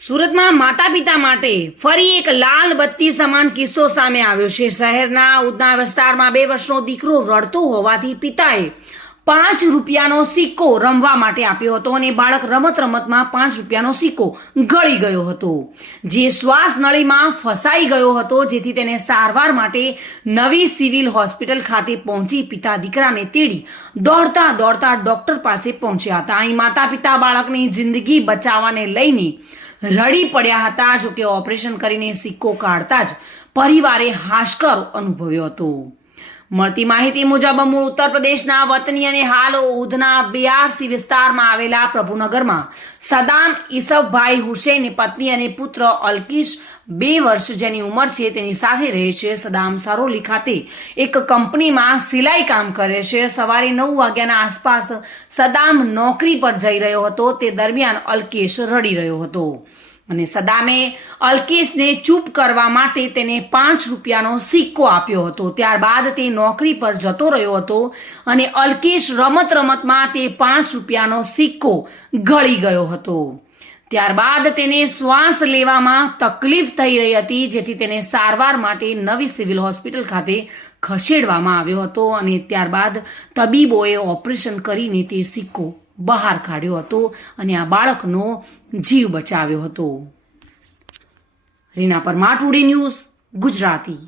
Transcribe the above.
સુરતમાં માતા પિતા માટે ફરી એક લાલ બત્તી સમાન કિસ્સો સામે આવ્યો છે। શહેરના ઉધના વિસ્તારમાં 2 વર્ષનો દીકરો રડતો હોવાથી પિતાએ 5 રૂપિયાનો સિક્કો રમવા માટે આપ્યો હતો અને બાળક રમતમાં 5 રૂપિયાનો સિક્કો ગળી ગયો હતો, જે શ્વાસ નળીમાં ફસાઈ ગયો હતો, જેથી તેને સારવાર માટે નવી સિવિલ હોસ્પિટલ ખાતે પહોંચી પિતા દીકરાને તેડી દોડતા ડોક્ટર પાસે પહોંચ્યા હતા। અહીં માતા પિતા બાળકની જિંદગી બચાવવાને લઈને રડી પડ્યા હતા। જો કે ઓપરેશન કરીને સિક્કો કાઢતા જ પરિવારે હાશકારો અનુભવ્યો હતો। મળતી માહિતી મુજબ મૂળ ઉત્તર પ્રદેશના વતની અને હાલ ઉધના બીઆરસી વિસ્તારમાં આવેલા પ્રભુનગરમાં સદામ ઈસફભાઈ હુસૈન પત્ની અને પુત્ર અલ્કીશ 2 વર્ષ જેની ઉંમર છે તેની સાથે રહે છે। સદામ સરોલી ખાતે એક કંપનીમાં સિલાઈ કામ કરે છે। સવારે 9 વાગ્યાના આસપાસ સદામ નોકરી પર જઈ રહ્યો હતો, તે દરમિયાન અલ્કેશ રડી રહ્યો હતો અને સદામે અલ્કેશને ચૂપ કરવા માટે તેને 5 રૂપિયાનો સિક્કો આપ્યો હતો। ત્યારબાદ તે નોકરી પર જતો રહ્યો હતો અને અલ્કેશ રમતમાં તે 5 રૂપિયાનો સિક્કો ગળી ગયો હતો। ત્યારબાદ તેને શ્વાસ લેવામાં તકલીફ થઈ રહી હતી, જેથી તેને સારવાર માટે નવી સિવિલ હોસ્પિટલ ખાતે ખસેડવામાં આવ્યો હતો અને ત્યારબાદ તબીબોએ ઓપરેશન કરીને તે સિક્કો બહાર કાઢ્યો હતો અને આ બાળકનો જીવ બચાવ્યો હતો। Reena Parmar, today news, Gujarati.